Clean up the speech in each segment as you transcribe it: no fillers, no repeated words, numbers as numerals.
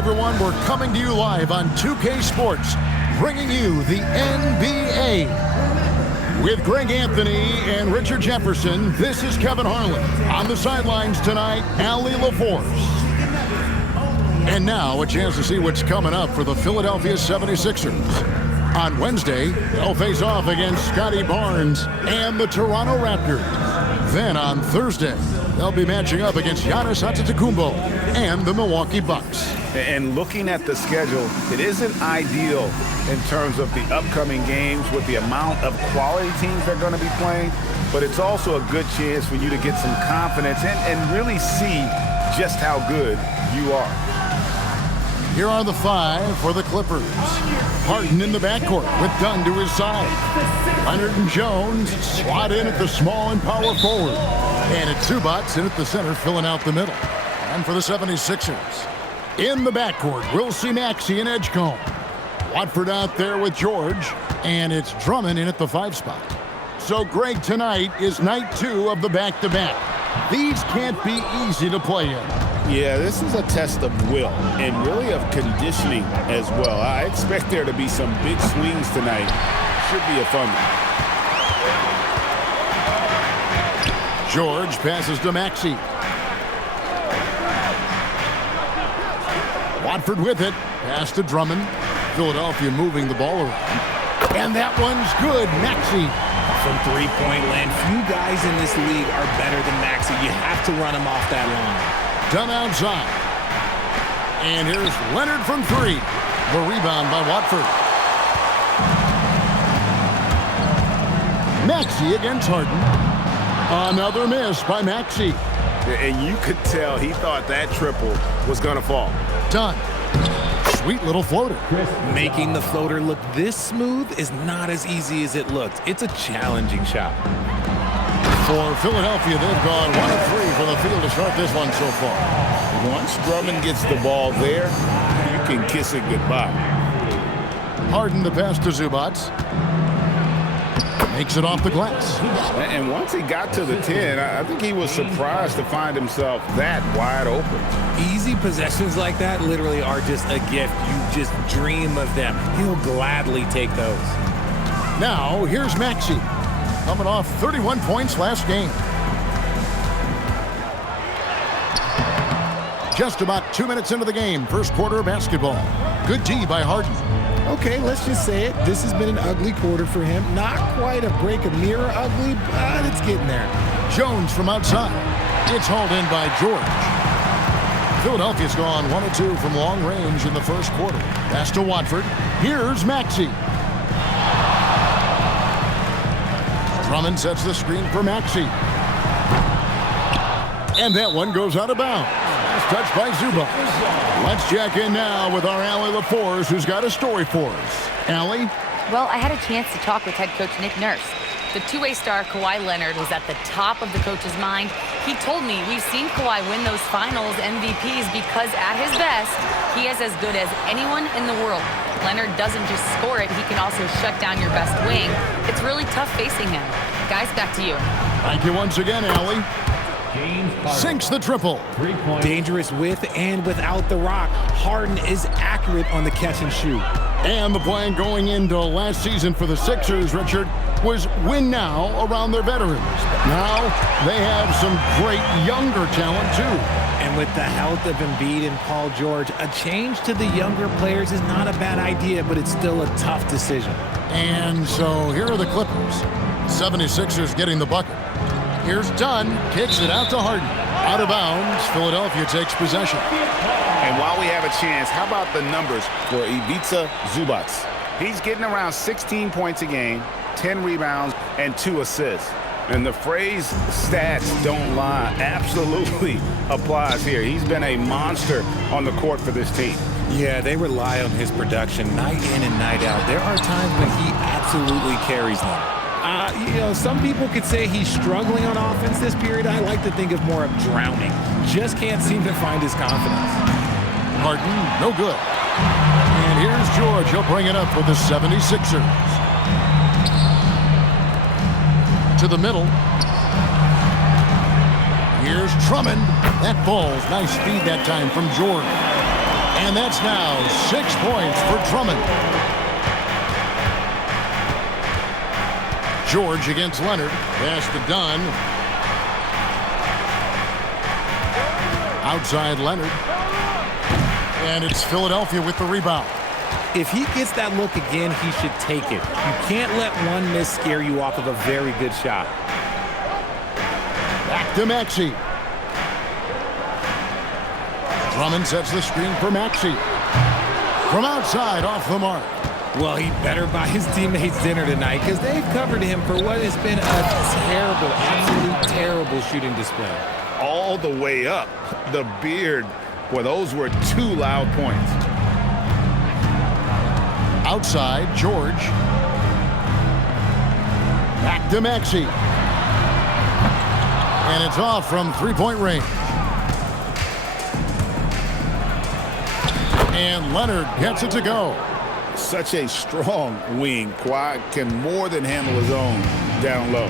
everyone. We're coming to you live on 2K Sports, bringing you the NBA. With Greg Anthony and Richard Jefferson, this is Kevin Harlan. On the sidelines tonight, Allie LaForce. And now a chance to see what's coming up for the Philadelphia 76ers. On Wednesday, they'll face off against Scotty Barnes and the Toronto Raptors. Then on Thursday, they'll be matching up against Giannis Antetokounmpo and the Milwaukee Bucks. And looking at the schedule, it isn't ideal in terms of the upcoming games with the amount of quality teams they're going to be playing, but it's also a good chance for you to get some confidence and really see just how good you are. Here are the five for the Clippers. Harden in the backcourt with Dunn to his side. Leonard and Jones slot in at the small and power forward. And it's Zubac in at the center, filling out the middle. And for the 76ers, in the backcourt, we'll see Maxey and Edgecombe. Watford out there with George, and it's Drummond in at the 5 spot. So, Greg, tonight is night 2 of the back-to-back. These can't be easy to play in. Yeah, this is a test of will and really of conditioning as well. I expect there to be some big swings tonight. Should be a fun one. George passes to Maxey. Watford with it. Pass to Drummond. Philadelphia moving the ball around. And that one's good. Maxey. From three-point land, few guys in this league are better than Maxey. You have to run him off that line. Done outside. And here's Leonard from 3. The rebound by Watford. Maxey against Harden. Another miss by Maxey. And you could tell he thought that triple was going to fall. Done. Sweet little floater. Making the floater look this smooth is not as easy as it looked. It's a challenging shot. For Philadelphia, they've gone 1 of 3 for the field to start this one so far. Once Drummond gets the ball there, you can kiss it goodbye. Harden the pass to Zubac. Makes it off the glass. And once he got to the 10, I think he was surprised to find himself that wide open. Easy possessions like that literally are just a gift. You just dream of them. He'll gladly take those. Now, here's Maxey. Coming off 31 points last game. Just about 2 minutes into the game, first quarter of basketball. Good D by Harden. Okay, let's just say it. This has been an ugly quarter for him. Not quite a break a mirror ugly, but it's getting there. Jones from outside. It's hauled in by George. Philadelphia's gone 1 of 2 from long range in the first quarter. Pass to Watford. Here's Maxey. Drummond sets the screen for Maxey. And that one goes out of bounds. Nice touch by Zubac. Let's check in now with our Allie LaForce, who's got a story for us. Allie? Well, I had a chance to talk with head coach Nick Nurse. The two-way star Kawhi Leonard was at the top of the coach's mind. He told me we've seen Kawhi win those finals MVPs because at his best, he is as good as anyone in the world. Leonard doesn't just score it, he can also shut down your best wing. It's really tough facing him. Guys, back to you. Thank you once again, Allie. Sinks the triple. Dangerous with and without the rock. Harden is accurate on the catch and shoot. And the plan going into last season for the Sixers, Richard, was win now around their veterans. But now they have some great younger talent, too. And with the health of Embiid and Paul George, a change to the younger players is not a bad idea, but it's still a tough decision. And so here are the Clippers. 76ers getting the bucket. Here's Dunn, kicks it out to Harden. Out of bounds, Philadelphia takes possession. And while we have a chance, how about the numbers for Ivica Zubac? He's getting around 16 points a game, 10 rebounds, and 2 assists. And the phrase stats don't lie absolutely applies here. He's been a monster on the court for this team. Yeah, they rely on his production night in and night out. There are times when he absolutely carries them. Some people could say he's struggling on offense this period. I like to think of more of drowning. Just can't seem to find his confidence. Harden, no good. And here's George. He'll bring it up for the 76ers. To the middle. Here's Drummond. That falls. Nice feed that time from George. And that's now 6 points for Drummond. George against Leonard. Pass to Dunn. Outside Leonard. And it's Philadelphia with the rebound. If he gets that look again, he should take it. You can't let one miss scare you off of a very good shot. Back to Maxey. Drummond sets the screen for Maxey. From outside, off the mark. Well, he better buy his teammates dinner tonight because they've covered him for what has been a terrible, absolute terrible shooting display. All the way up. The beard. Well, those were 2 loud points. Outside, George. Back to Maxey. And it's off from three-point range. And Leonard gets it to go. Such a strong wing. Kawhi can more than handle his own down low.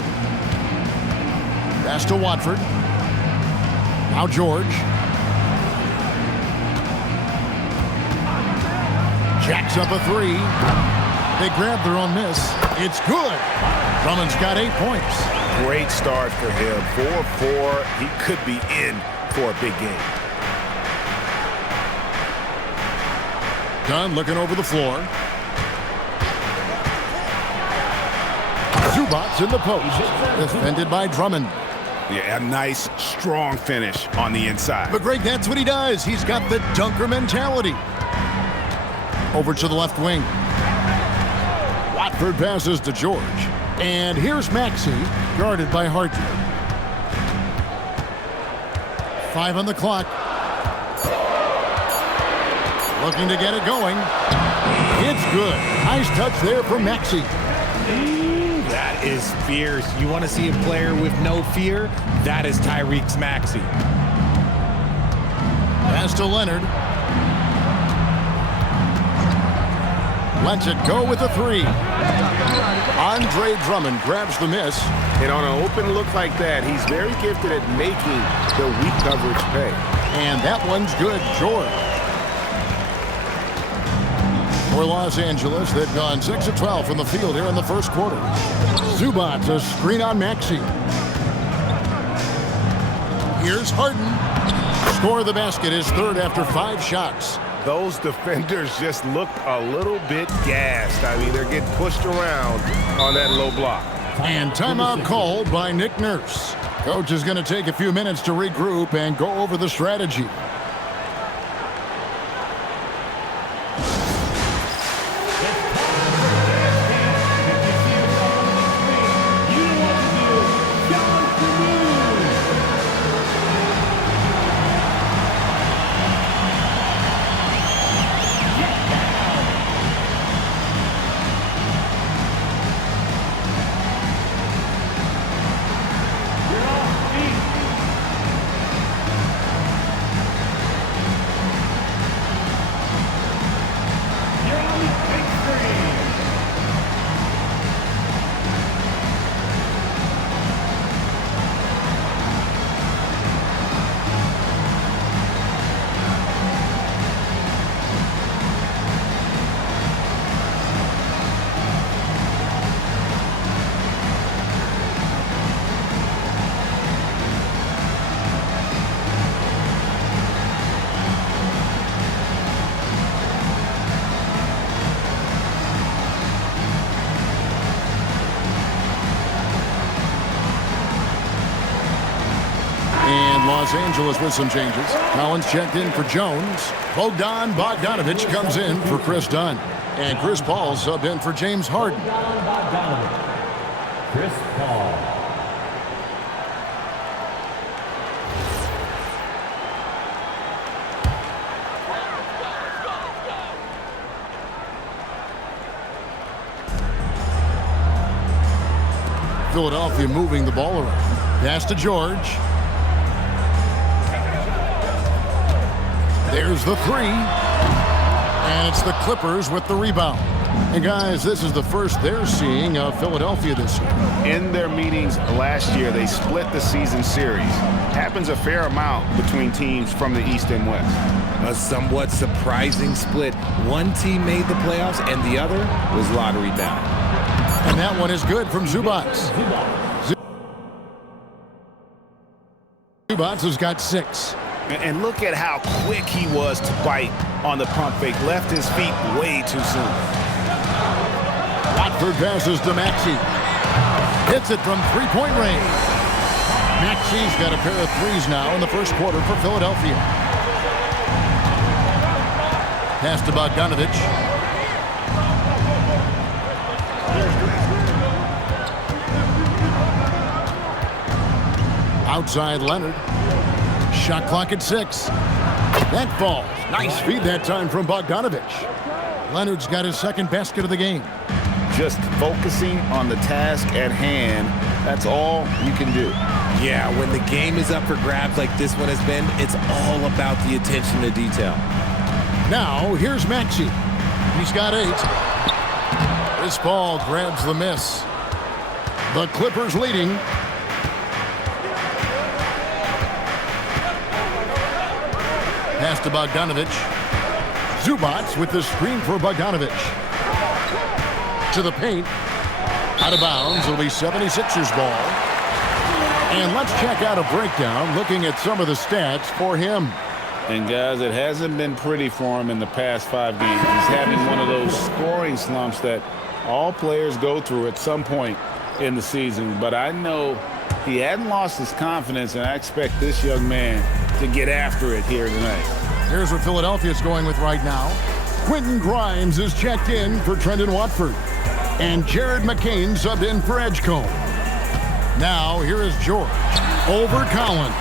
Pass to Watford. Now George. Jacks up a 3. They grab their own miss. It's good. Drummond's got 8 points. Great start for him. 4-4. He could be in for a big game. Dunn looking over the floor. Zubac's in the post. Defended by Drummond. Yeah, a nice, strong finish on the inside. But Greg, that's what he does. He's got the dunker mentality. Over to the left wing. Watford passes to George. And here's Maxey, guarded by Harden. 5 on the clock. Looking to get it going. It's good. Nice touch there from Maxey. That is fierce. You want to see a player with no fear? That is Tyrese Maxey. Pass to Leonard. Lets it go with a 3. Andre Drummond grabs the miss. And on an open look like that, he's very gifted at making the weak coverage pay. And that one's good. George. For Los Angeles, they've gone 6 of 12 from the field here in the first quarter. Zubac, a screen on Maxey. Here's Harden. Score of the basket is third after 5 shots. Those defenders just looked a little bit gassed. I mean, they're getting pushed around on that low block. And timeout called by Nick Nurse. Coach is going to take a few minutes to regroup and go over the strategy. Los Angeles with some changes. Collins checked in for Jones. Bogdan Bogdanovic comes in for Chris Dunn. And Chris Paul subbed in for James Harden. Chris Paul. Philadelphia moving the ball around. Pass to George. There's the 3. And it's the Clippers with the rebound. And guys, this is the first they're seeing of Philadelphia this year. In their meetings last year, they split the season series. Happens a fair amount between teams from the East and West. A somewhat surprising split. One team made the playoffs and the other was lottery bound. And that one is good from Zubats. Zubats has got 6. And look at how quick he was to bite on the pump fake. Left his feet way too soon. Watford passes to Maxey. Hits it from three-point range. Maxey's got a pair of threes now in the first quarter for Philadelphia. Pass to Bogdanovich. Outside Leonard. Shot clock at 6. That falls. Nice feed that time from Bogdanovich. Leonard's got his second basket of the game. Just focusing on the task at hand, that's all you can do. Yeah, when the game is up for grabs like this one has been, it's all about the attention to detail. Now, here's Maxey. He's got 8. Chris Paul grabs the miss. The Clippers leading. Pass to Bogdanovich. Zubats with the screen for Bogdanovich. To the paint. Out of bounds. It'll be 76ers ball. And let's check out a breakdown looking at some of the stats for him. And guys, it hasn't been pretty for him in the past 5 games. He's having one of those scoring slumps that all players go through at some point in the season. But I know he hadn't lost his confidence, and I expect this young man to get after it here tonight. Here's what Philadelphia's going with right now. Quentin Grimes is checked in for Trendon Watford. And Jared McCain subbed in for Edgecombe. Now, here is George over Collins.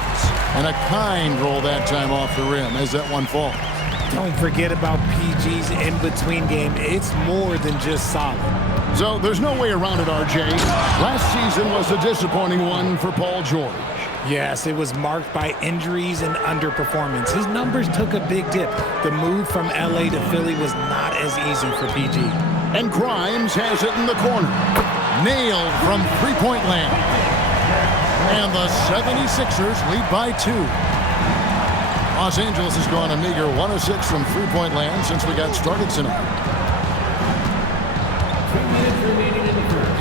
And a kind roll that time off the rim as that one falls. Don't forget about PG's in-between game. It's more than just solid. So there's no way around it, RJ. Last season was a disappointing one for Paul George. Yes, it was marked by injuries and underperformance. His numbers took a big dip. The move from LA to Philly was not as easy for PG. And Grimes has it in the corner. Nailed from three-point land. And the 76ers lead by 2. Los Angeles has gone a meager 1 of 6 from three-point land since we got started tonight.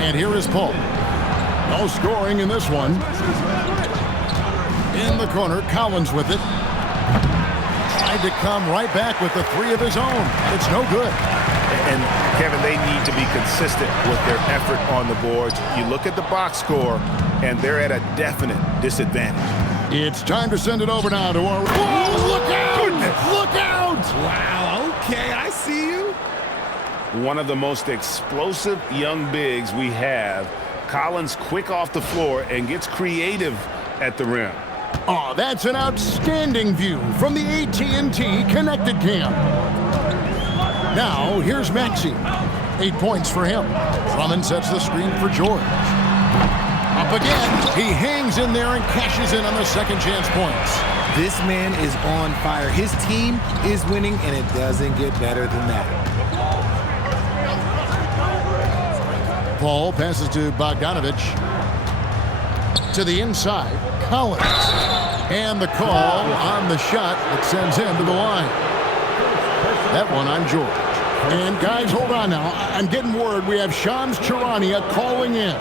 And here is Paul. No scoring in this one. In the corner, Collins with it. Tried to come right back with the 3 of his own. It's no good. And, Kevin, they need to be consistent with their effort on the boards. You look at the box score, and they're at a definite disadvantage. It's time to send it over now to our... Oh, look out! Goodness. Look out! Wow, okay, I see you. One of the most explosive young bigs we have. Collins quick off the floor and gets creative at the rim. Oh, that's an outstanding view from the AT&T Connected Cam. Now, here's Maxey. 8 points for him. Drummond sets the screen for George. Up again. He hangs in there and cashes in on the second chance points. This man is on fire. His team is winning, and it doesn't get better than that. Paul passes to Bogdanovich. To the inside. Collins. And the call on the shot that sends him to the line. That one on George. And guys, hold on now. I'm getting word we have Shams Charania calling in.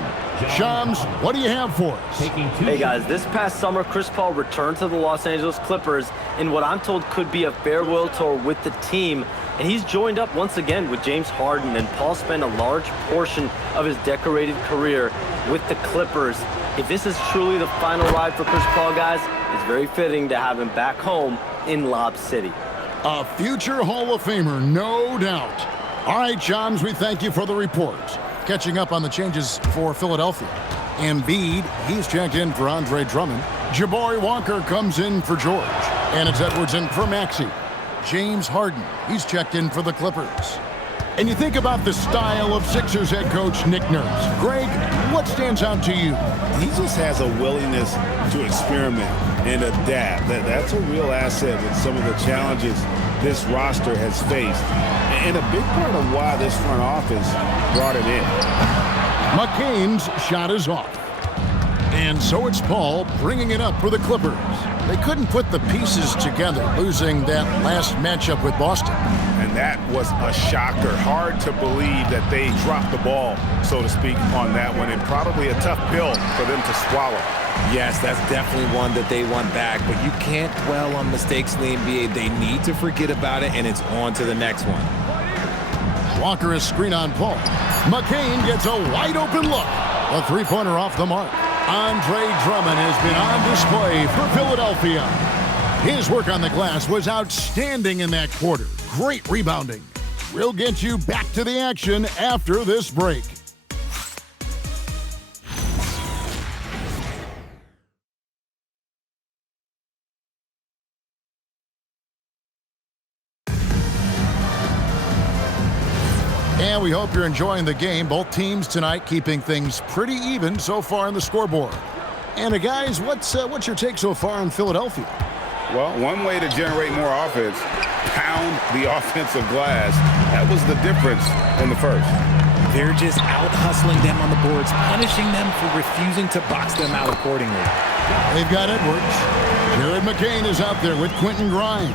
Shams, what do you have for us? Hey guys, this past summer, Chris Paul returned to the Los Angeles Clippers in what I'm told could be a farewell tour with the team. And he's joined up once again with James Harden, and Paul spent a large portion of his decorated career with the Clippers. If this is truly the final ride for Chris Paul, guys, it's very fitting to have him back home in Lob City. A future Hall of Famer, no doubt. All right, Shams, we thank you for the report. Catching up on the changes for Philadelphia. Embiid, he's checked in for Andre Drummond. Jabari Walker comes in for George. And it's Edwards in for Maxey. James Harden, he's checked in for the Clippers. And you think about the style of Sixers head coach Nick Nurse. Greg, what stands out to you? He just has a willingness to experiment and adapt. That's a real asset with some of the challenges this roster has faced. And a big part of why this front office brought him in. McCain's shot is off. And so it's Paul bringing it up for the Clippers. They couldn't put the pieces together, losing that last matchup with Boston. And that was a shocker. Hard to believe that they dropped the ball, so to speak, on that one. And probably a tough pill for them to swallow. Yes, that's definitely one that they want back, but you can't dwell on mistakes in the NBA. They need to forget about it, and it's on to the next one. Walker is screen on Paul. McCain gets a wide-open look. A three-pointer off the mark. Andre Drummond has been on display for Philadelphia. His work on the glass was outstanding in that quarter. Great rebounding. We'll get you back to the action after this break. And we hope you're enjoying the game. Both teams tonight keeping things pretty even so far on the scoreboard. And guys, what's your take so far on Philadelphia? Well, one way to generate more offense, pound the offensive glass. That was the difference in the first. They're just out-hustling them on the boards, punishing them for refusing to box them out accordingly. They've got Edwards. Jared McCain is out there with Quentin Grimes.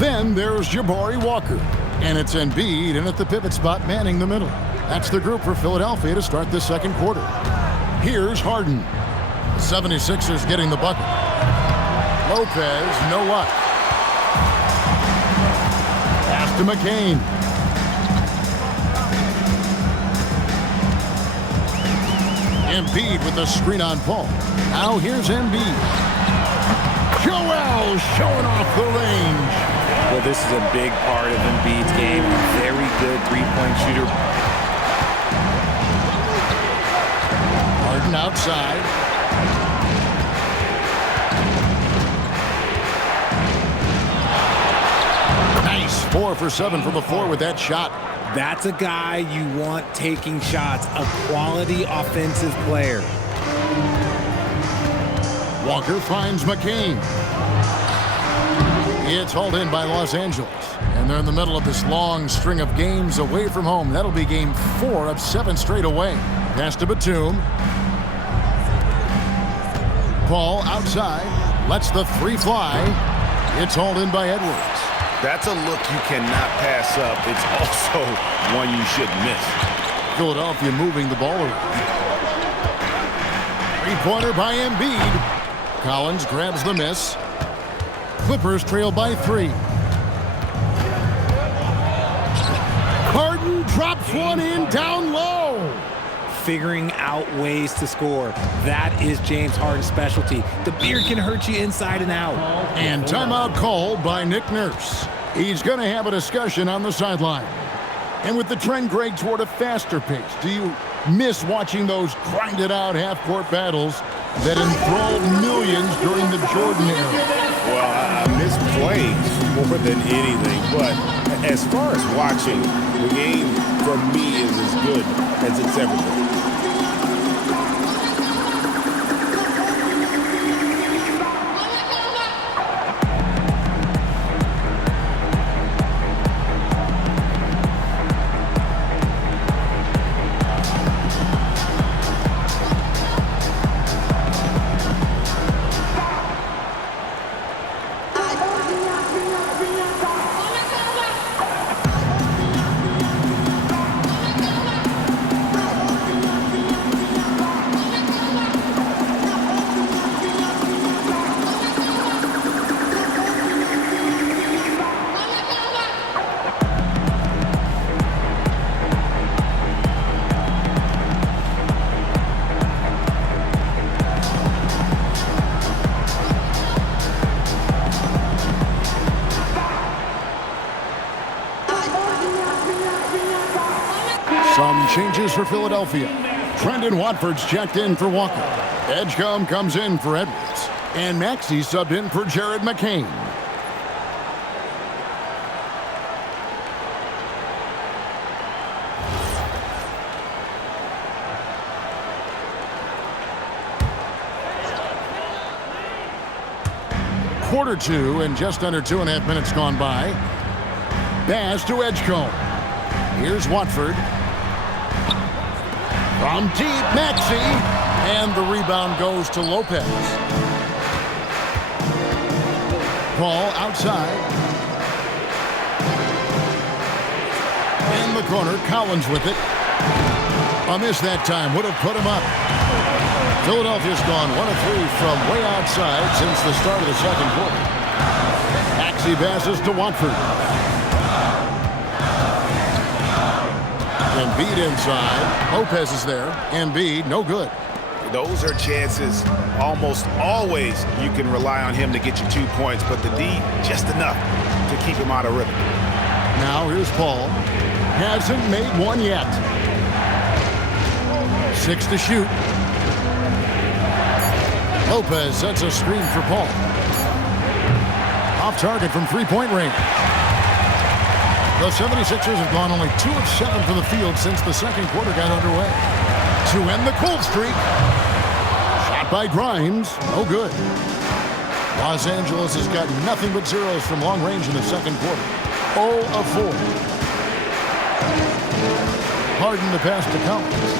Then there's Jabari Walker. And it's Embiid in at the pivot spot, manning the middle. That's the group for Philadelphia to start the second quarter. Here's Harden. 76ers getting the bucket. Lopez, no luck. Pass to McCain. Embiid with the screen on Paul. Now here's Embiid. Joel showing off the range. Well, this is a big part of Embiid's game. Very good three-point shooter. Harden outside. Nice. 4 for 7 from the floor with that shot. That's a guy you want taking shots. A quality offensive player. Walker finds McCain. It's hauled in by Los Angeles. And they're in the middle of this long string of games away from home. That'll be game 4 of 7 straight away. Pass to Batum. Paul outside. Lets the three fly. It's hauled in by Edwards. That's a look you cannot pass up. It's also one you shouldn't miss. Philadelphia moving the ball around. Three-pointer by Embiid. Collins grabs the miss. Clippers trail by 3. Harden drops one in down low. Figuring out ways to score. That is James Harden's specialty. The beard can hurt you inside and out. And timeout called by Nick Nurse. He's going to have a discussion on the sideline. And with the trend, Greg, toward a faster pace, do you miss watching those grinded-out half-court battles that enthralled millions during the Jordan era? Well, I miss playing more than anything, but as far as watching, the game for me is as good as it's ever been. Some changes for Philadelphia. Trendon Watford's checked in for Walker. Edgecombe comes in for Edwards. And Maxey subbed in for Jared McCain. Quarter 2 and just under 2.5 minutes gone by. Pass to Edgecombe. Here's Watford. From deep, Maxey. And the rebound goes to Lopez. Paul outside. In the corner, Collins with it. A miss that time. Would have put him up. Philadelphia's gone 1 of 3 from way outside since the start of the second quarter. Maxey passes to Watford. Embiid inside. Lopez is there. Embiid, no good. Those are chances almost always you can rely on him to get you 2 points, but the D, just enough to keep him out of rhythm. Now here's Paul. Hasn't made one yet. 6 to shoot. Lopez sets a screen for Paul. Off target from three-point range. The 76ers have gone only 2 of 7 from the field since the second quarter got underway. To end the cold streak. Shot by Grimes. No good. Los Angeles has got nothing but zeros from long range in the second quarter. 0 of 4. Harden to pass to Collins.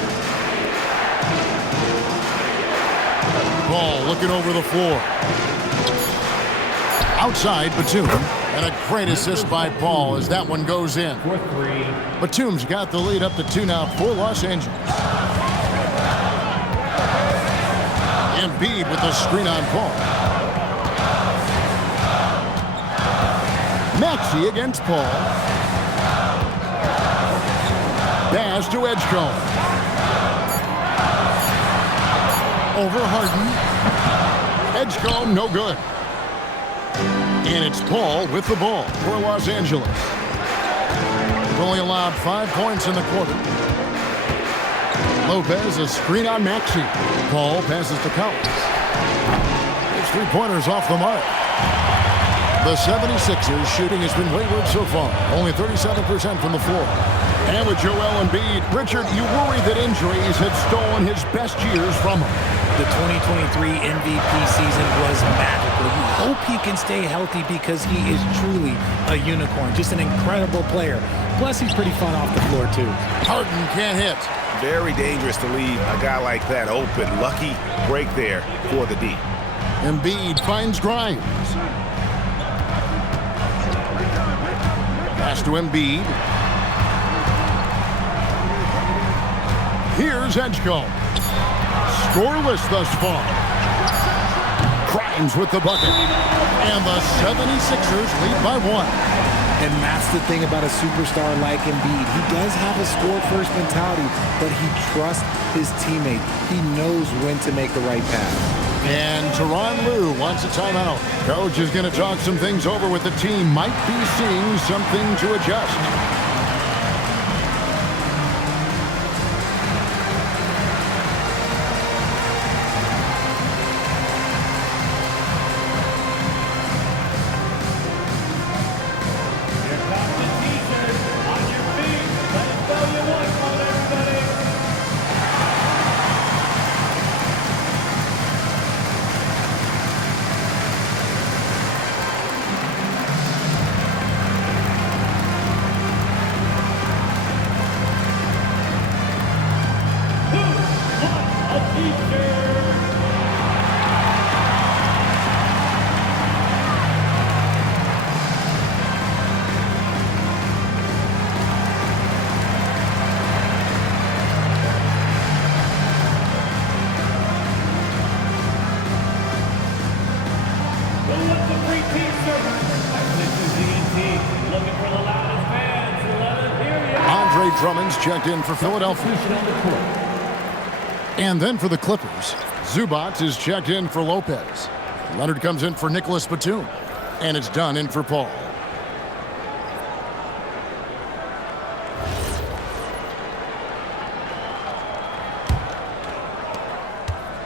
Ball looking over the floor. Outside, Batum. And a great assist by Paul as that one goes in. Batum's got the lead up to 2 now for Los Angeles. Embiid with the screen on Paul. Maxey against Paul. Pass to Edgecombe. Over Harden. Edgecombe, no good. And it's Paul with the ball for Los Angeles. They've only allowed 5 points in the quarter. Lopez, a screen on Maxey. Paul passes to Collins. His three-pointers off the mark. The 76ers shooting has been wayward so far. Only 37% from the floor. And with Joel Embiid, Richard, you worry that injuries have stolen his best years from him. The 2023 MVP season was magical. You hope he can stay healthy because he is truly a unicorn. Just an incredible player. Plus, he's pretty fun off the floor, too. Harden can't hit. Very dangerous to leave a guy like that open. Lucky break there for the D. Embiid finds Grimes. Pass to Embiid. Here's Edgecombe. Scoreless thus far. Grimes with the bucket. And the 76ers lead by 1. And that's the thing about a superstar like Embiid. He does have a score-first mentality, but he trusts his teammate. He knows when to make the right pass. And Tyronn Lue wants a timeout. Coach is going to talk some things over with the team. Might be seeing something to adjust. Drummond's checked in for Philadelphia. And then for the Clippers, Zubac is checked in for Lopez. Leonard comes in for Nicholas Batum. And it's done in for Paul.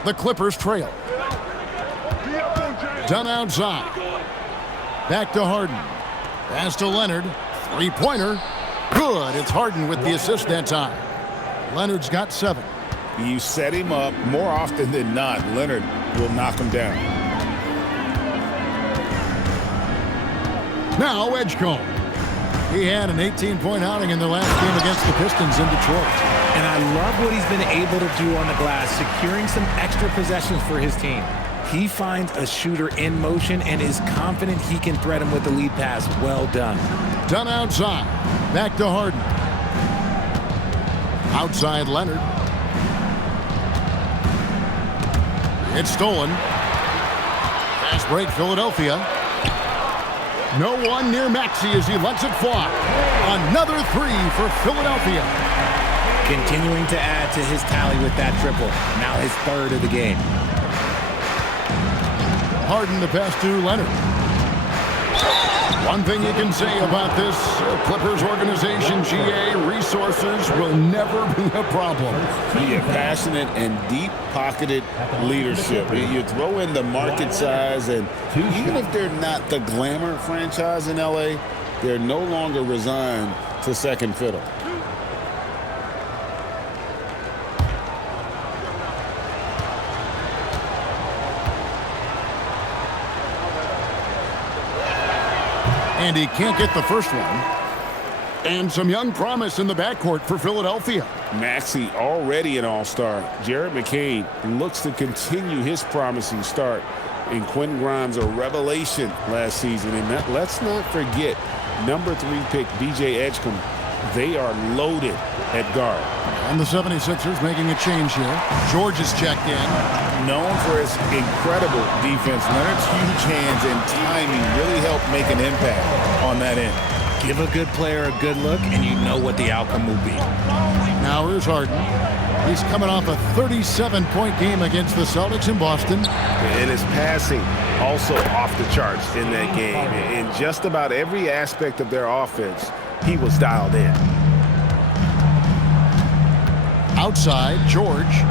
The Clippers trail. Done outside. Back to Harden. Pass to Leonard. Three-pointer. Good. It's Harden with the assist that time. Leonard's got 7. You set him up more often than not. Leonard will knock him down. Now Edgecombe. He had an 18-point outing in their last game against the Pistons in Detroit. And I love what he's been able to do on the glass, securing some extra possessions for his team. He finds a shooter in motion and is confident he can thread him with the lead pass. Well done. Done outside. Back to Harden. Outside Leonard. It's stolen. Fast break Philadelphia. No one near Maxey as he lets it fly. Another three for Philadelphia. Continuing to add to his tally with that triple. Now his third of the game. Harden the pass to Leonard. One thing you can say about this Clippers organization, GA, resources will never be a problem. Yeah, passionate and deep-pocketed leadership. You throw in the market size, and even if they're not the glamour franchise in LA, they're no longer resigned to second fiddle. And he can't get the first one. And some young promise in the backcourt for Philadelphia. Maxey already an all-star. Jared McCain looks to continue his promising start. And Quentin Grimes, a revelation last season. And let's not forget, number 3 pick B.J. Edgecombe. They are loaded at guard. And the 76ers making a change here. George is checked in. Known for his incredible defense, Leonard's huge hands and timing really help make an impact on that end. Give a good player a good look, and you know what the outcome will be. Now here's Harden. He's coming off a 37-point game against the Celtics in Boston. And his passing also off the charts in that game. In just about every aspect of their offense, he was dialed in. Outside, George.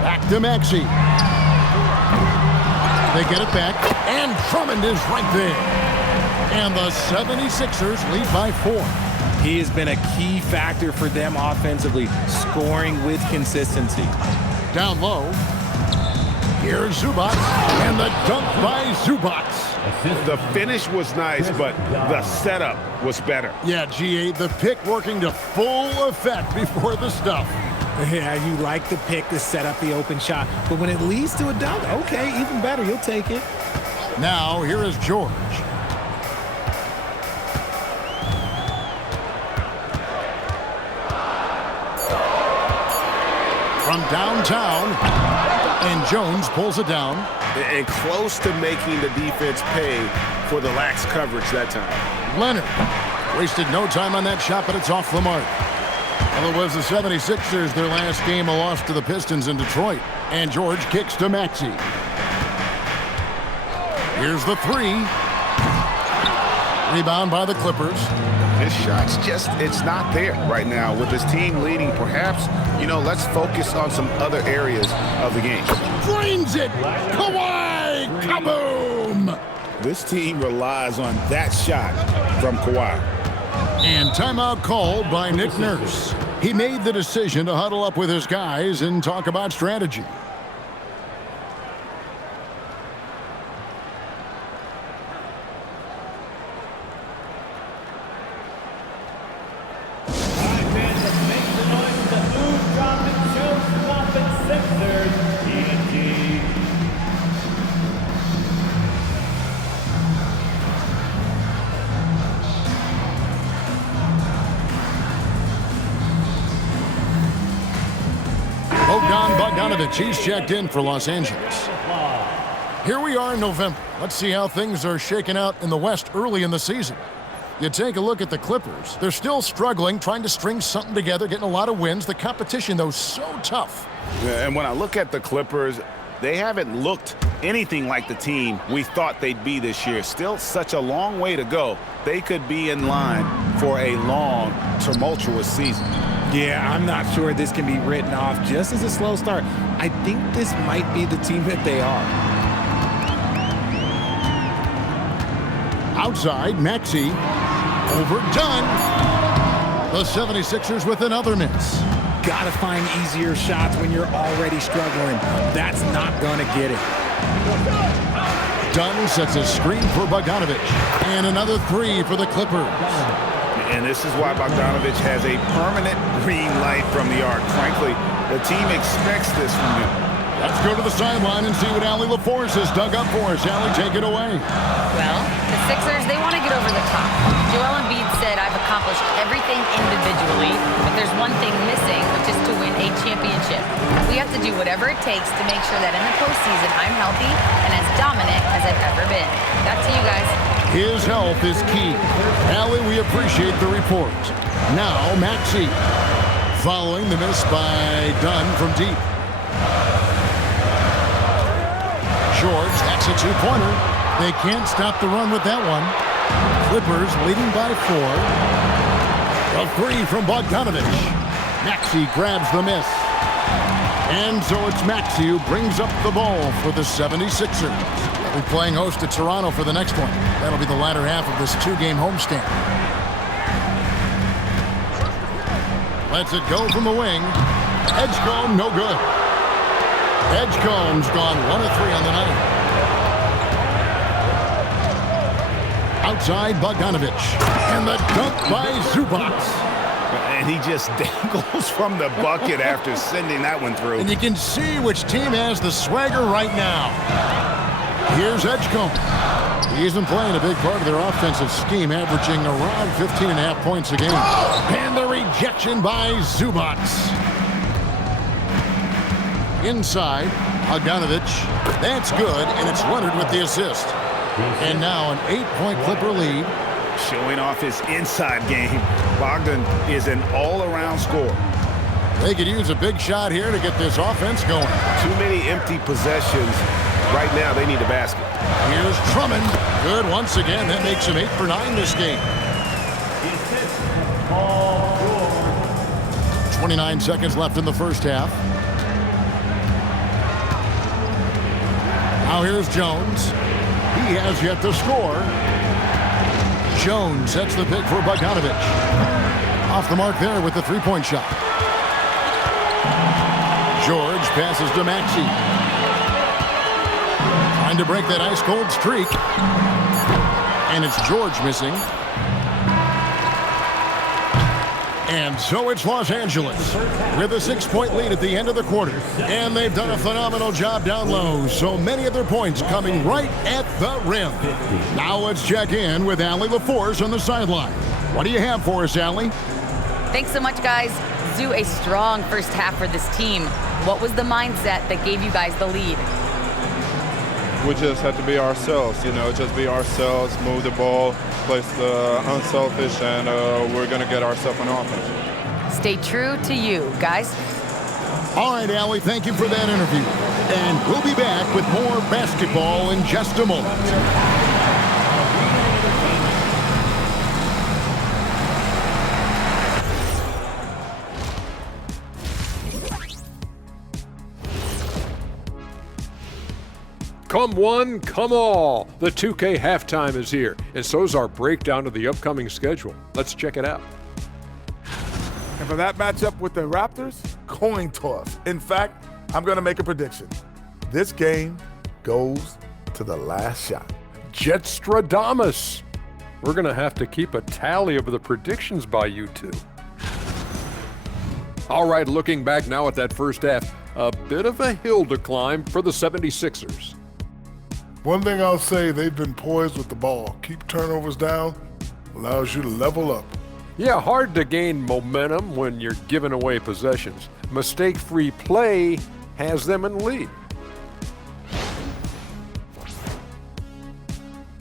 Back to Maxey. They get it back, and Drummond is right there. And the 76ers lead by 4. He has been a key factor for them offensively, scoring with consistency. Down low. Here's Zubac, and the dunk by Zubac. The finish was nice, but the setup was better. Yeah, GA, the pick working to full effect before the stuff. Yeah, you like the pick to set up the open shot, but when it leads to a dunk, okay, even better, you'll take it. Now, here is George. From downtown, and Jones pulls it down. And close to making the defense pay for the lax coverage that time. Leonard wasted no time on that shot, but it's off the mark. Well, it was the 76ers, their last game, a loss to the Pistons in Detroit. And George kicks to Maxey. Here's the 3. Rebound by the Clippers. His shot's just, it's not there right now. With his team leading, perhaps, let's focus on some other areas of the game. Drains it! Kawhi! Kaboom! This team relies on that shot from Kawhi. And timeout called by Nick Nurse. He made the decision to huddle up with his guys and talk about strategy. He's checked in for Los Angeles. Here we are in November. Let's see how things are shaking out in the West early in the season. You take a look at the Clippers. They're still struggling, trying to string something together, getting a lot of wins. The competition, though, so tough. Yeah, and when I look at the Clippers, they haven't looked anything like the team we thought they'd be this year. Still such a long way to go. They could be in line for a long, tumultuous season. Yeah, I'm not sure this can be written off just as a slow start. I think this might be the team that they are. Outside, Maxey. Overdone. The 76ers with another miss. Gotta find easier shots when you're already struggling. That's not gonna get it. Dunn sets a screen for Bogdanovich. And another three for the Clippers. And this is why Bogdanovich has a permanent green light from the arc. Frankly, the team expects this from him. Let's go to the sideline and see what Allie LaForce has dug up for us. Allie, take it away. Well, the Sixers, they want to get over the top. Joel Embiid said, I've accomplished everything individually, but there's one thing missing, which is to win a championship. We have to do whatever it takes to make sure that in the postseason I'm healthy and as dominant as I've ever been. Back to you guys. His health is key. Allie, we appreciate the report. Now, Maxey. Following the miss by Dunn from deep. George, that's a two-pointer. They can't stop the run with that one. Clippers leading by 4. A three from Bogdanovich. Maxey grabs the miss. And so it's Maxey who brings up the ball for the 76ers. They'll be playing host to Toronto for the next one. That'll be the latter half of this 2-game homestand. Lets it go from the wing. Edgecombe, no good. Edgecombe's gone 1 of 3 on the night. Outside Bogdanovich. And the dunk by Zubac. And he just dangles from the bucket after sending that one through. And you can see which team has the swagger right now. Here's Edgecombe. He's been playing a big part of their offensive scheme, averaging around 15.5 points a game. And the rejection by Zubac. Inside, Bogdanovich. That's good, and it's Leonard with the assist. And now an 8-point Clipper lead. Showing off his inside game. Bogdan is an all-around scorer. They could use a big shot here to get this offense going. Too many empty possessions. Right now, they need a basket. Here's Drummond. Good once again. That makes him 8 for 9 this game. 29 seconds left in the first half. Now here's Jones. He has yet to score. Jones sets the pick for Bogdanovich. Off the mark there with the three-point shot. George passes to Maxey. Trying to break that ice-cold streak. And it's George missing. And so it's Los Angeles with a 6-point lead at the end of the quarter. And they've done a phenomenal job down low. So many of their points coming right at the rim. Now let's check in with Allie LaForce on the sideline. What do you have for us, Allie? Thanks so much, guys. Zoo, a strong first half for this team. What was the mindset that gave you guys the lead? We just had to be ourselves, just be ourselves, move the ball, play unselfish, and we're going to get ourselves an offense. Stay true to you, guys. All right, Allie, thank you for that interview. And we'll be back with more basketball in just a moment. Come one, come all. The 2K halftime is here, and so is our breakdown of the upcoming schedule. Let's check it out. And for that matchup with the Raptors, coin toss. In fact, I'm going to make a prediction. This game goes to the last shot. Jetstradamus. We're going to have to keep a tally of the predictions by you two. All right, looking back now at that first half, a bit of a hill to climb for the 76ers. One thing I'll say, they've been poised with the ball. Keep turnovers down, allows you to level up. Yeah, hard to gain momentum when you're giving away possessions. Mistake-free play has them in the lead.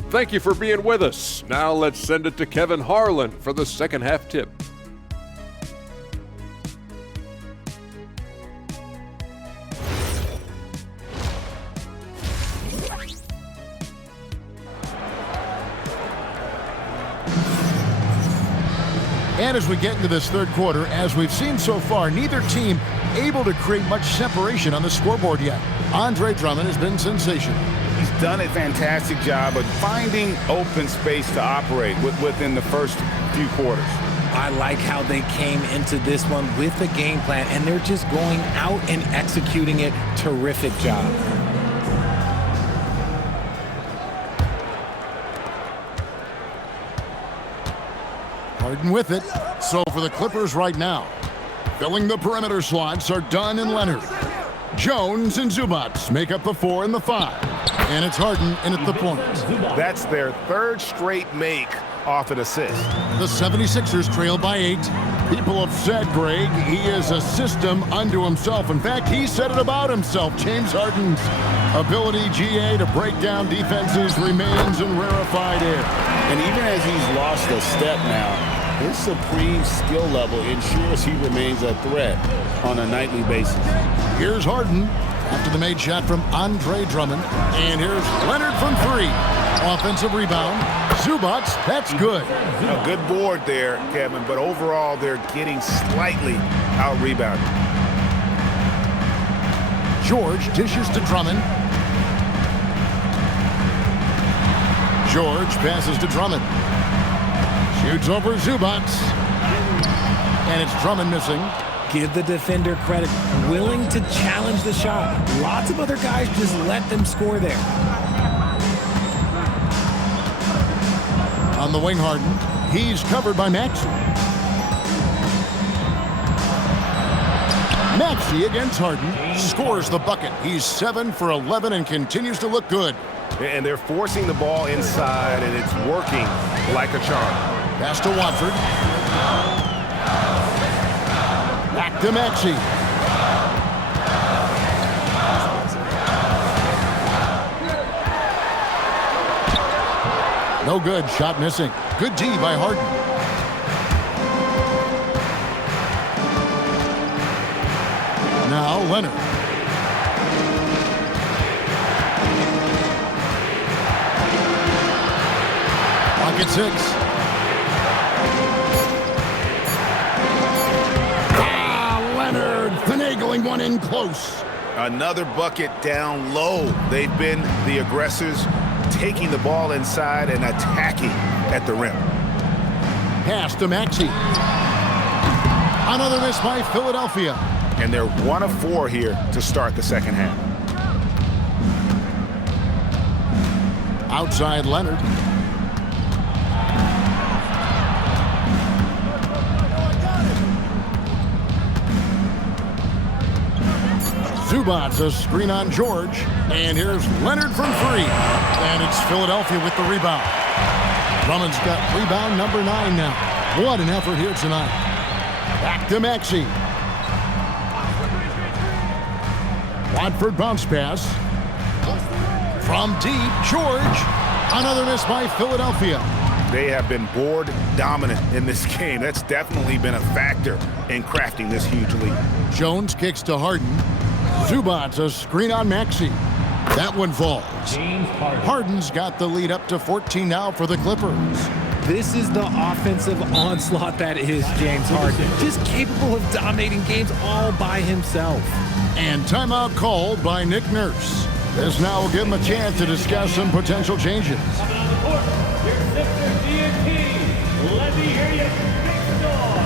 Thank you for being with us. Now let's send it to Kevin Harlan for the second half tip. And as we get into this third quarter, as we've seen so far, neither team able to create much separation on the scoreboard yet. Andre Drummond has been sensational. He's done a fantastic job of finding open space to operate within the first few quarters. I like how they came into this one with a game plan, and they're just going out and executing it. Terrific job. Harden with it. So for the Clippers right now, filling the perimeter slots are Dunn and Leonard. Jones and Zubac make up the 4 and the 5. And it's Harden in at the point. That's their third straight make off an assist. The 76ers trail by 8. People have said, Greg, he is a system unto himself. In fact, he said it about himself. James Harden's ability, GA, to break down defenses remains in rarefied air. And even as he's lost a step now, his supreme skill level ensures he remains a threat on a nightly basis. Here's Harden after the made shot from Andre Drummond. And here's Leonard from 3. Offensive rebound. Zubac, that's good. A good board there, Kevin, but overall they're getting slightly out-rebounded. George dishes to Drummond. George passes to Drummond. Shoots over Zubac. And it's Drummond missing. Give the defender credit. Willing to challenge the shot. Lots of other guys just let them score there. On the wing, Harden. He's covered by Maxey. Maxey against Harden. Scores the bucket. He's 7 for 11 and continues to look good. And they're forcing the ball inside, and it's working like a charm. Pass to Watford. Back to Maxey. No good. Shot missing. Good D by Harden. Now Leonard. Pocket 6. Leonard finagling one in close. Another bucket down low. They've been the aggressors, taking the ball inside and attacking at the rim. Pass to Maxey. Another miss by Philadelphia. And they're 1 of 4 here to start the second half. Outside Leonard. Zubac, a screen on George. And here's Leonard from 3. And it's Philadelphia with the rebound. Drummond's got rebound number 9 now. What an effort here tonight. Back to Maxey. Watford bounce pass. From deep, George. Another miss by Philadelphia. They have been board dominant in this game. That's definitely been a factor in crafting this huge lead. Jones kicks to Harden. Zubac, a screen on Maxey. That one falls. Harden's got the lead up to 14 now for the Clippers. This is the offensive onslaught that is James Harden. Just capable of dominating games all by himself. And timeout called by Nick Nurse. This now will give him a chance to discuss some potential changes. Let me hear you. Big dog.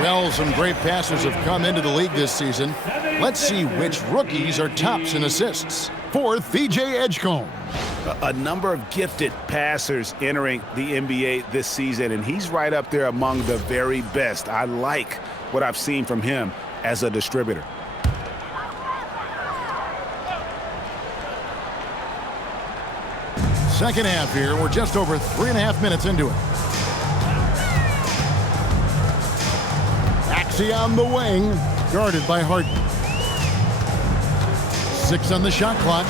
Well, some great passers have come into the league this season. Let's see which rookies are tops in assists. Fourth, VJ Edgecombe. A number of gifted passers entering the NBA this season, and he's right up there among the very best. I like what I've seen from him as a distributor. Second half here. We're just over 3.5 minutes into it. Maxey on the wing, guarded by Harden. 6 on the shot clock.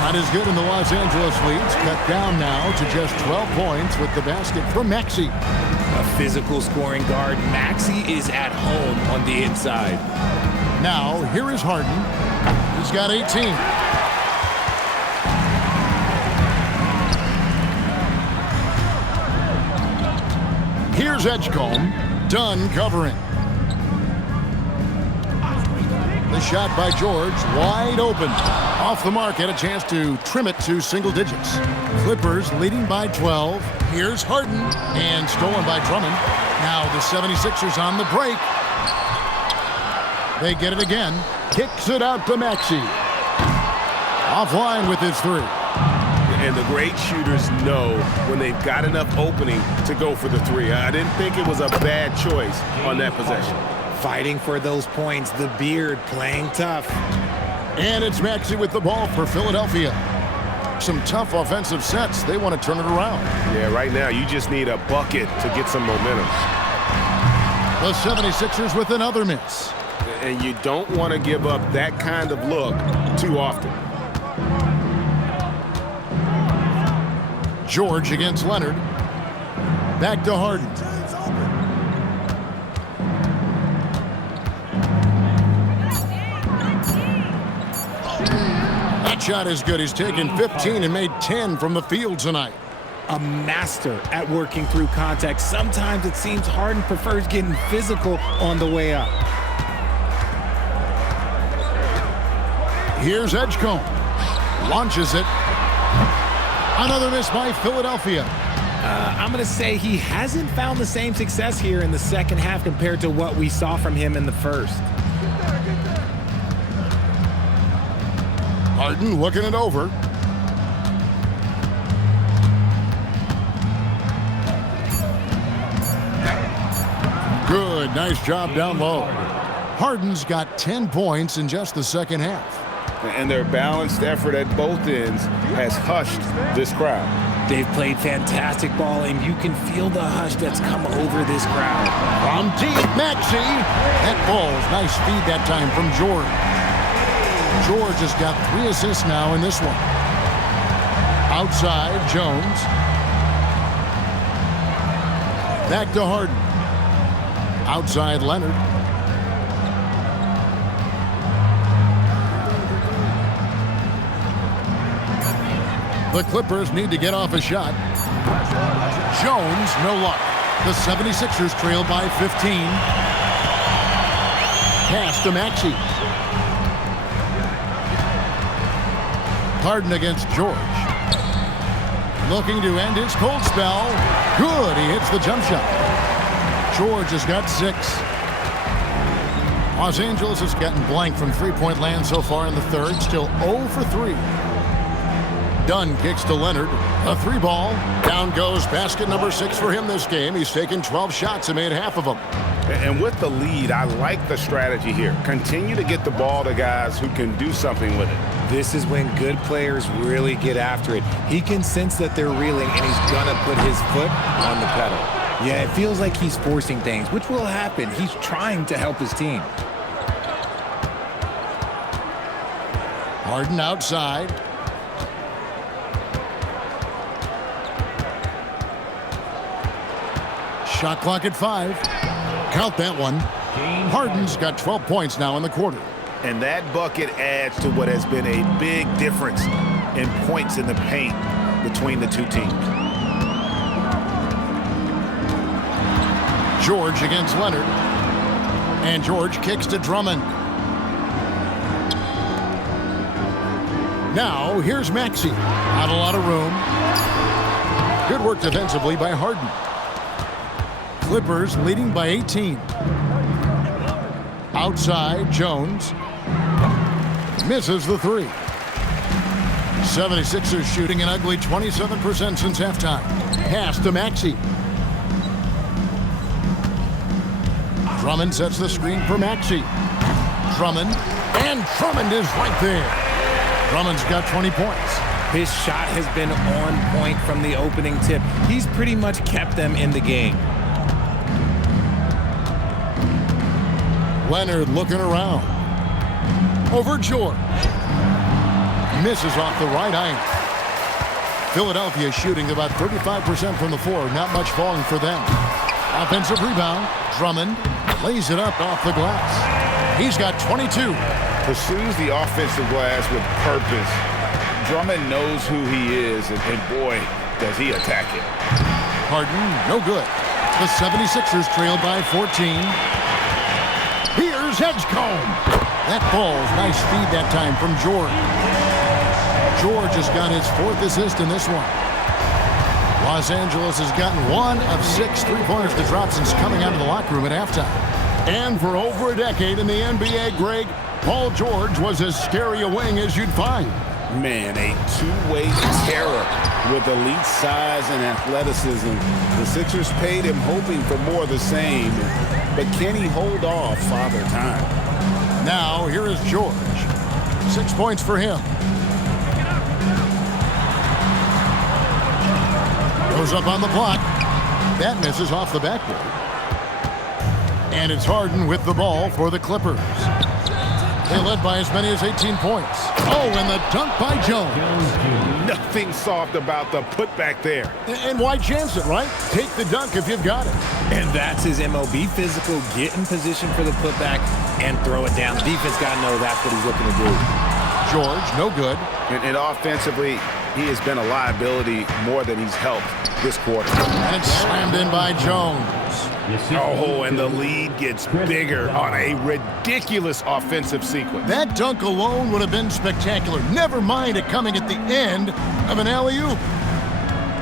Not as good in the Los Angeles leads. Cut down now to just 12 points with the basket from Maxey. A physical scoring guard, Maxey is at home on the inside. Now, here is Harden. He's got 18. Here's Edgecombe. Dunn covering. The shot by George, wide open. Off the mark, had a chance to trim it to single digits. Clippers leading by 12. Here's Harden, and stolen by Drummond. Now the 76ers on the break. They get it again. Kicks it out to Maxey. Offline with his 3. And the great shooters know when they've got enough opening to go for the 3. I didn't think it was a bad choice on that possession. Fighting for those points, the beard playing tough. And it's Maxey with the ball for Philadelphia. Some tough offensive sets. They want to turn it around. Yeah, right now you just need a bucket to get some momentum. The 76ers with another miss. And you don't want to give up that kind of look too often. George against Leonard. Back to Harden. That shot is good. He's taken 15 and made 10 from the field tonight. A master at working through contact. Sometimes it seems Harden prefers getting physical on the way up. Here's Edgecombe. Launches it. Another miss by Philadelphia. I'm going to say he hasn't found the same success here in the second half compared to what we saw from him in the first. Harden looking it over. Good, nice job down low. Harden's got 10 points in just the second half. And their balanced effort at both ends has hushed this crowd. They've played fantastic ball, and you can feel the hush that's come over this crowd. From deep, Maxey. That ball's nice feed that time from George. George has got 3 assists now in this one. Outside, Jones. Back to Harden. Outside, Leonard. The Clippers need to get off a shot. Jones, no luck. The 76ers trail by 15. Pass to Maxey. Harden against George. Looking to end his cold spell. Good, he hits the jump shot. George has got 6. Los Angeles has gotten blank from three-point land so far in the third. Still 0 for 3. Dunn kicks to Leonard. A 3-ball. Down goes basket number 6 for him this game. He's taken 12 shots and made half of them. And with the lead, I like the strategy here. Continue to get the ball to guys who can do something with it. This is when good players really get after it. He can sense that they're reeling, and he's going to put his foot on the pedal. Yeah, it feels like he's forcing things, which will happen. He's trying to help his team. Harden outside. Shot clock at 5. Count that one. Harden's got 12 points now in the quarter. And that bucket adds to what has been a big difference in points in the paint between the two teams. George against Leonard. And George kicks to Drummond. Now, here's Maxey. Not a lot of room. Good work defensively by Harden. Clippers leading by 18. Outside, Jones. Misses the 3. 76ers shooting an ugly 27% since halftime. Pass to Maxey. Drummond sets the screen for Maxey. Drummond, and Drummond is right there. Drummond's got 20 points. His shot has been on point from the opening tip. He's pretty much kept them in the game. Leonard looking around. Over George. Misses off the right iron. Philadelphia shooting about 35% from the floor. Not much falling for them. Offensive rebound. Drummond lays it up off the glass. He's got 22. Pursues the offensive glass with purpose. Drummond knows who he is, and boy, does he attack it. Harden, no good. The 76ers trailed by 14. Here's Edgecombe. That ball's nice feed that time from George. George has got his 4th assist in this one. Los Angeles has gotten 1 of 6 3-pointers to drop since coming out of the locker room at halftime. And for over a decade in the NBA, Greg, Paul George was as scary a wing as you'd find. Man, a two-way terror with elite size and athleticism. The Sixers paid him hoping for more of the same, but can he hold off Father Time? Now, here is George. 6 points for him. Goes up on the block. That misses off the backboard. And it's Harden with the ball for the Clippers. They led by as many as 18 points. Oh, and the dunk by Jones. Nothing soft about the putback there. And why chance it, right? Take the dunk if you've got it. And that's his MO. Be physical, get in position for the putback, and throw it down. Defense got to know that's what he's looking to do. George, no good. And offensively, he has been a liability more than he's helped this quarter. And it's slammed in by Jones. Oh, and the lead gets bigger on a ridiculous offensive sequence. That dunk alone would have been spectacular. Never mind it coming at the end of an alley-oop.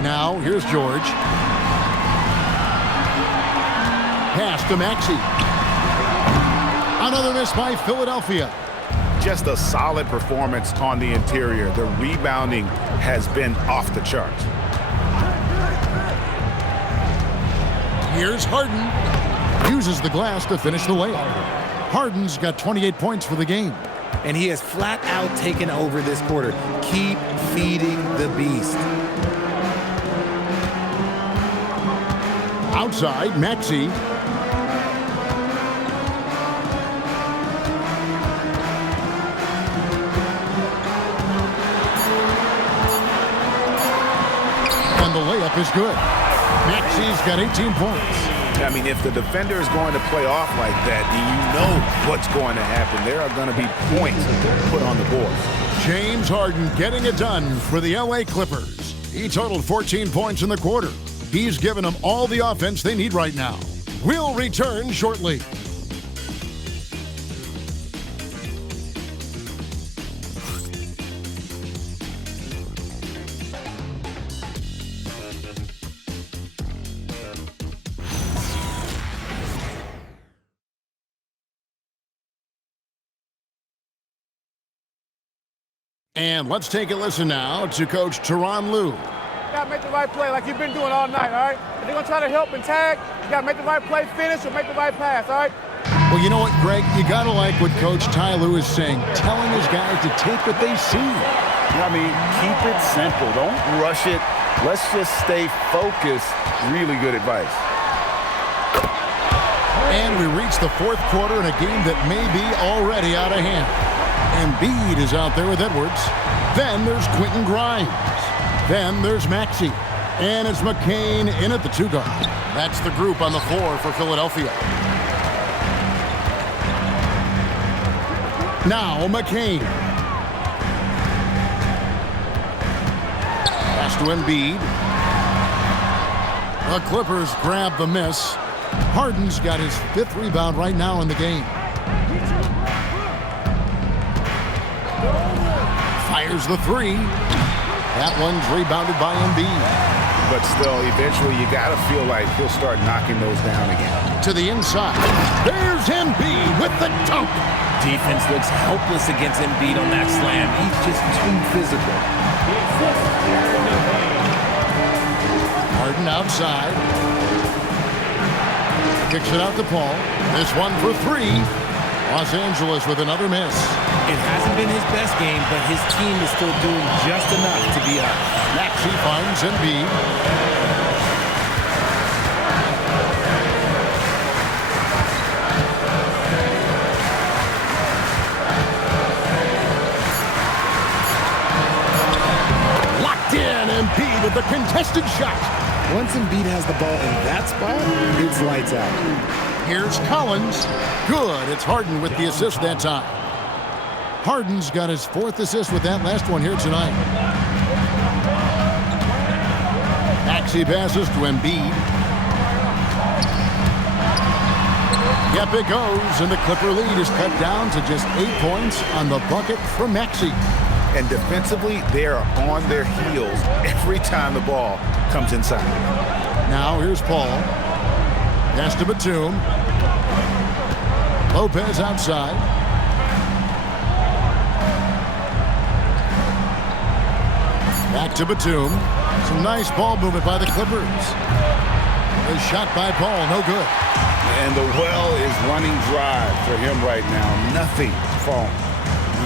Now, here's George. Pass to Maxey. Another miss by Philadelphia. Just a solid performance on the interior. The rebounding has been off the charts. Here's Harden. Uses the glass to finish the layup. Harden's got 28 points for the game. And he has flat out taken over this quarter. Keep feeding the beast. Outside, Maxey. And the layup is good. Maxey's got 18 points. I mean, if the defender is going to play off like that, you know what's going to happen. There are going to be points put on the board. James Harden getting it done for the LA Clippers. He totaled 14 points in the quarter. He's given them all the offense they need right now. We'll return shortly. And let's take a listen now to Coach Tyronn Lue. You got to make the right play like you've been doing all night, all right? If they're going to try to help and tag, you got to make the right play, finish, or make the right pass, all right? Well, you know what, Greg? You got to like what Coach Ty Lue is saying, telling his guys to take what they see. I mean, keep it simple. Don't rush it. Let's just stay focused. Really good advice. And we reach the fourth quarter in a game that may be already out of hand. Embiid is out there with Edwards. Then there's Quentin Grimes. Then there's Maxey. And it's McCain in at the 2-guard. That's the group on the floor for Philadelphia. Now McCain. Pass to Embiid. The Clippers grab the miss. Harden's got his 5th rebound right now in the game. Fires the 3. That one's rebounded by Embiid. But still, eventually you got to feel like he'll start knocking those down again. To the inside. There's Embiid with the dunk. Defense looks helpless against Embiid on that slam. He's just too physical. Harden outside. Kicks it out to Paul. This one for 3. Los Angeles with another miss. It hasn't been his best game, but his team is still doing just enough to be up. Maxey finds Embiid. Locked in, Embiid with the contested shot. Once Embiid has the ball in that spot, it's lights out. Here's Collins. Good. It's Harden with the assist that time. Harden's got his 4th assist with that last one here tonight. Maxey passes to Embiid. Yep, it goes, and the Clipper lead is cut down to just 8 points on the bucket from Maxey. And defensively, they are on their heels every time the ball comes inside. Now here's Paul. Pass to Batum. Lopez outside. Back to Batum. Some nice ball movement by the Clippers. A shot by Paul, no good. And the well is running dry for him right now. Nothing falling.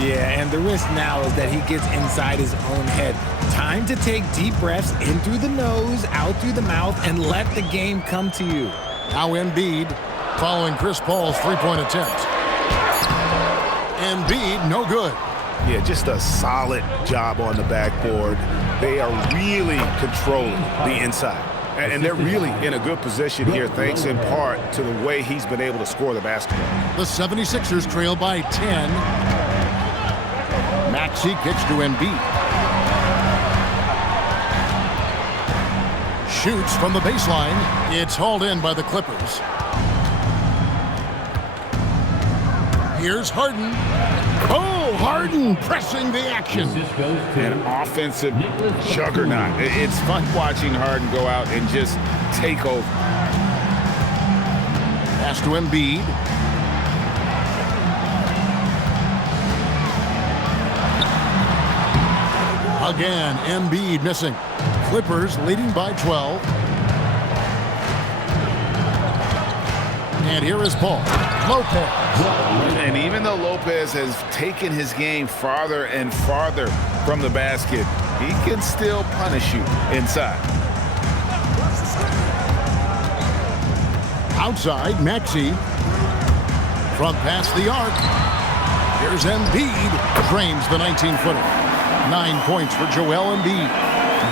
Yeah, and the risk now is that he gets inside his own head. Time to take deep breaths in through the nose, out through the mouth, and let the game come to you. Now Embiid following Chris Paul's three-point attempt. Embiid, no good. Yeah, just a solid job on the backboard. They are really controlling the inside. And they're really in a good position here, thanks in part to the way he's been able to score the basketball. The 76ers trail by 10. Maxey kicks to Embiid. Shoots from the baseline. It's hauled in by the Clippers. Here's Harden. Oh, Harden pressing the action. An offensive juggernaut. It's fun watching Harden go out and just take over. Pass to Embiid. Again, Embiid missing. Clippers leading by 12. And here is Paul. Lopez. And even though Lopez has taken his game farther and farther from the basket, he can still punish you inside. Outside, Maxey. From past the arc. Here's Embiid. Drains the 19-footer. 9 points for Joel Embiid.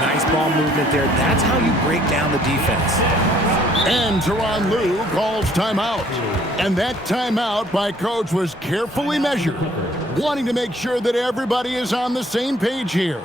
Nice ball movement there. That's how you break down the defense. And Tyronn Lue calls timeout. And that timeout by coach was carefully measured, wanting to make sure that everybody is on the same page here.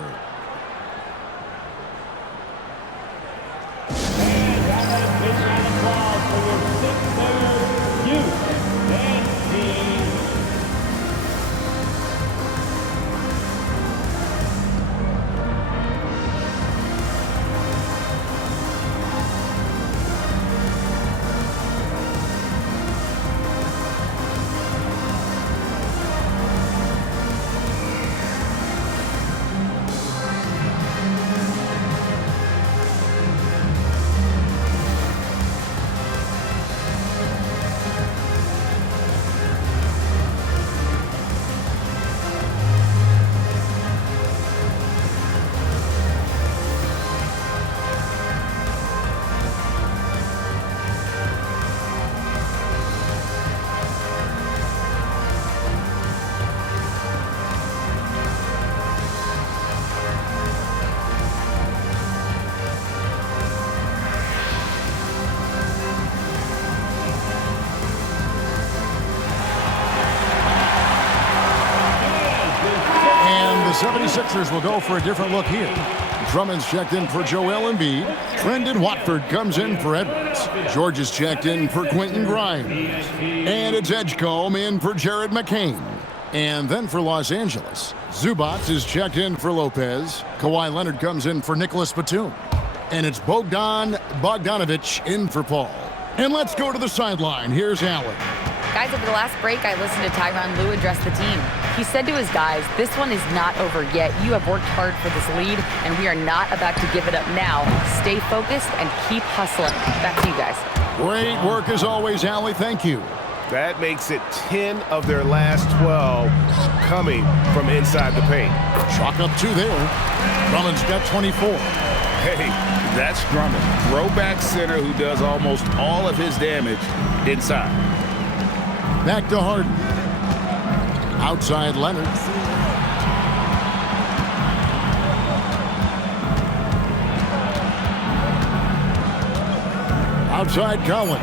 The 76ers will go for a different look here. Drummond's checked in for Joel Embiid. Trendon Watford comes in for Edwards. George is checked in for Quentin Grimes. And it's Edgecombe in for Jared McCain. And then for Los Angeles, Zubac is checked in for Lopez. Kawhi Leonard comes in for Nicholas Batum. And it's Bogdan Bogdanovic in for Paul. And let's go to the sideline. Here's Allen. Guys, over the last break, I listened to Tyronn Lue address the team. He said to his guys, this one is not over yet. You have worked hard for this lead, and we are not about to give it up now. Stay focused and keep hustling. Back to you guys. Great work as always, Allie. Thank you. That makes it 10 of their last 12 coming from inside the paint. Chalk up 2 there. Drummond's got 24. Hey, that's Drummond. Throwback center who does almost all of his damage inside. Back to Harden. Outside Leonard. Outside Collins.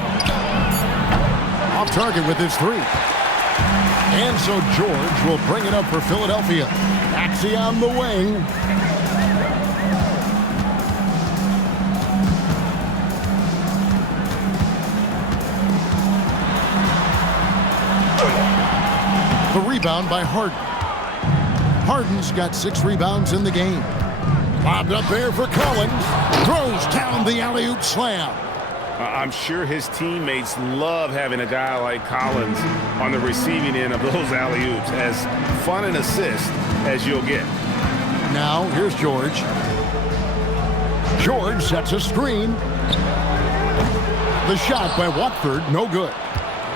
Off target with his 3. And so George will bring it up for Philadelphia. Maxey on the wing. The rebound by Harden. Harden's got 6 rebounds in the game. Lobbed up there for Collins. Throws down the alley-oop slam. I'm sure his teammates love having a guy like Collins on the receiving end of those alley-oops. As fun an assist as you'll get. Now, here's George. George sets a screen. The shot by Watford, no good.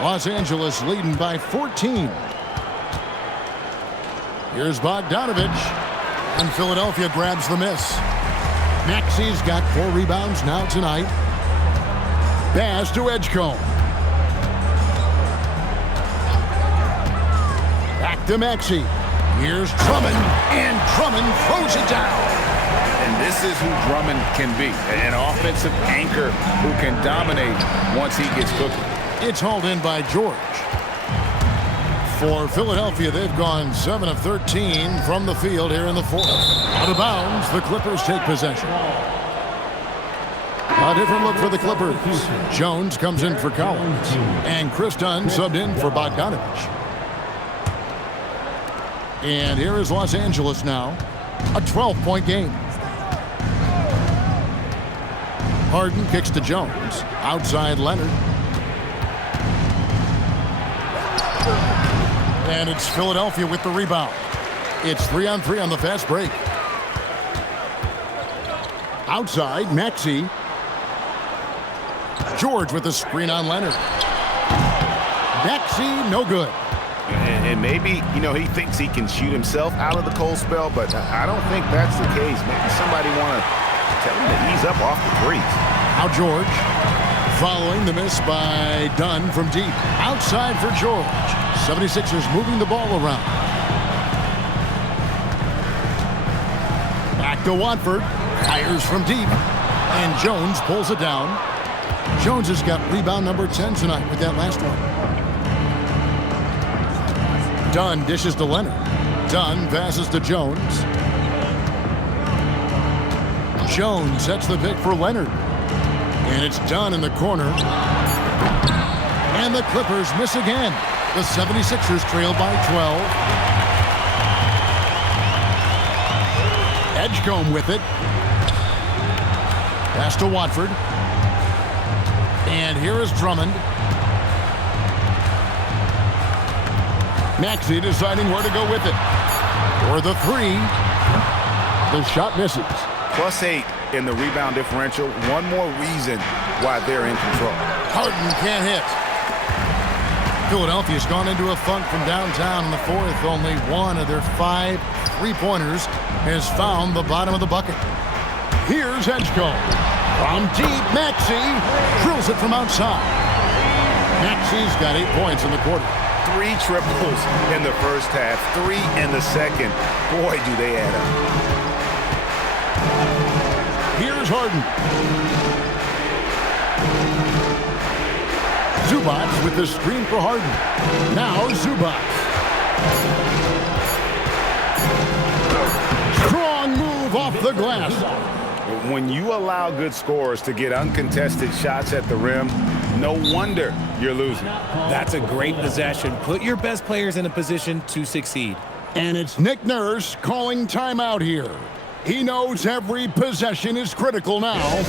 Los Angeles leading by 14. Here's Bogdanovich. And Philadelphia grabs the miss. Maxey's got 4 rebounds now tonight. Pass to Edgecombe. Back to Maxey. Here's Drummond, and Drummond throws it down. And this is who Drummond can be, an offensive anchor who can dominate once he gets cooking. It's hauled in by George. For Philadelphia, they've gone 7 of 13 from the field here in the 4th. Out of bounds, the Clippers take possession. A different look for the Clippers. Jones comes in for Collins. And Chris Dunn subbed in for Bogdanovich. And here is Los Angeles now. A 12-point game. Harden kicks to Jones. Outside Leonard. And it's Philadelphia with the rebound. It's 3-on-3 on the fast break. Outside, Maxey. George with the screen on Leonard. Maxey, no good. And maybe, he thinks he can shoot himself out of the cold spell, but I don't think that's the case. Maybe somebody want to tell him to ease up off the threes. Now George, following the miss by Dunn from deep. Outside for George. 76ers moving the ball around. Back to Watford. Fires from deep. And Jones pulls it down. Jones has got rebound number 10 tonight with that last one. Dunn dishes to Leonard. Dunn passes to Jones. Jones sets the pick for Leonard. And it's Dunn in the corner. And the Clippers miss again. The 76ers trail by 12. Edgecombe with it. Pass to Watford. And here is Drummond. Maxey deciding where to go with it. For the 3. The shot misses. +8 in the rebound differential. One more reason why they're in control. Harden can't hit. Philadelphia's gone into a funk from downtown in the 4th. Only one of their 5 3-pointers has found the bottom of the bucket. Here's Edgecombe. From deep, Maxey drills it from outside. Maxey's got 8 points in the quarter. 3 triples in the first half, 3 in the second. Boy, do they add up. Here's Harden. Zubac with the screen for Harden. Now Zubac. Strong move off the glass. When you allow good scorers to get uncontested shots at the rim, no wonder you're losing. That's a great possession. Put your best players in a position to succeed. And it's Nick Nurse calling timeout here. He knows every possession is critical now.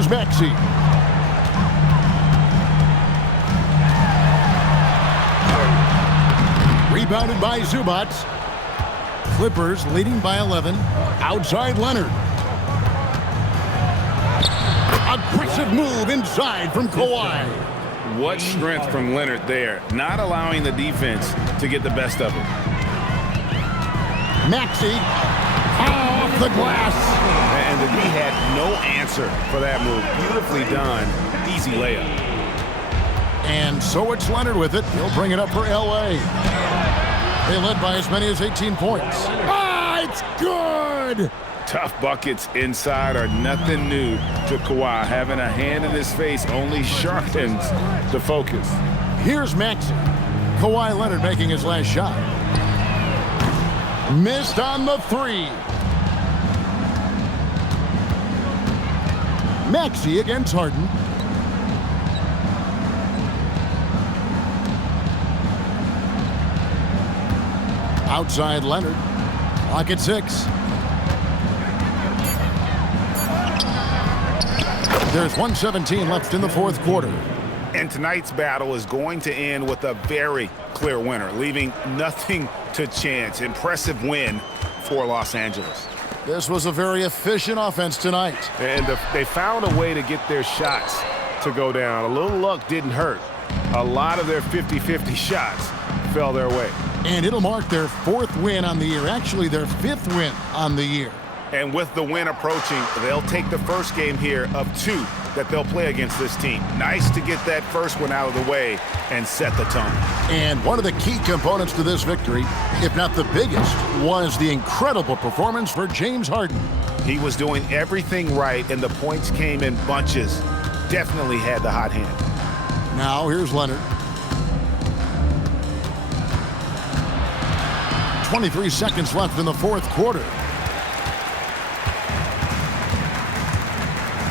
Here's Maxey. Rebounded by Zubac. Clippers leading by 11. Outside Leonard. Aggressive move inside from Kawhi. What strength from Leonard there, not allowing the defense to get the best of it. Maxey off the glass. And the D had no answer for that move. Beautifully done. Easy layup. And so it's Leonard with it. He'll bring it up for L.A. They led by as many as 18 points. Ah, it's good! Tough buckets inside are nothing new to Kawhi. Having a hand in his face only sharpens the focus. Here's Maxey. Kawhi Leonard making his last shot. Missed on the three. Maxey against Harden. Outside Leonard. Clock at 6. There's 1:17 left in the fourth quarter. And tonight's battle is going to end with a very clear winner, leaving nothing to chance. Impressive win for Los Angeles. This was a very efficient offense tonight. And they found a way to get their shots to go down. A little luck didn't hurt. A lot of their 50-50 shots fell their way. And it'll mark their 4th win on the year. Actually, their 5th win on the year. And with the win approaching, they'll take the first game here of 2 that they'll play against this team. Nice to get that first one out of the way and set the tone. And one of the key components to this victory, if not the biggest, was the incredible performance for James Harden. He was doing everything right, and the points came in bunches. Definitely had the hot hand. Now here's Leonard. 23 seconds left in the fourth quarter.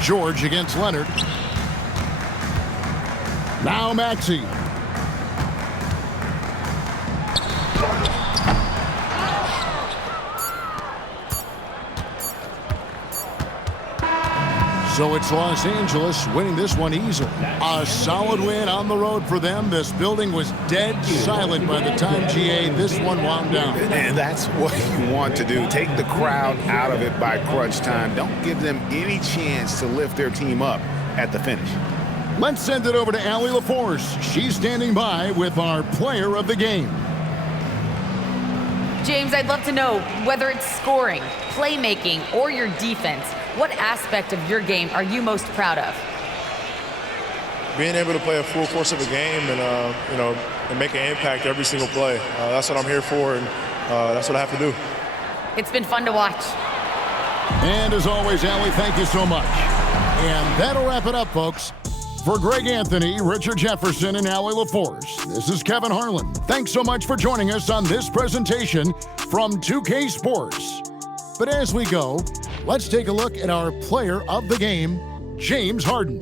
George against Leonard. Now Maxey. So it's Los Angeles winning this one easily. A solid win on the road for them. This building was dead silent by the time, GA, this one wound down. And that's what you want to do. Take the crowd out of it by crunch time. Don't give them any chance to lift their team up at the finish. Let's send it over to Allie LaForce. She's standing by with our player of the game. James, I'd love to know whether it's scoring, playmaking, or your defense. What aspect of your game are you most proud of? Being able to play a full course of a game and, and make an impact every single play. That's what I'm here for, and that's what I have to do. It's been fun to watch. And as always, Allie, thank you so much. And that'll wrap it up, folks. For Greg Anthony, Richard Jefferson, and Allie LaForce, this is Kevin Harlan. Thanks so much for joining us on this presentation from 2K Sports. But as we go, let's take a look at our player of the game, James Harden.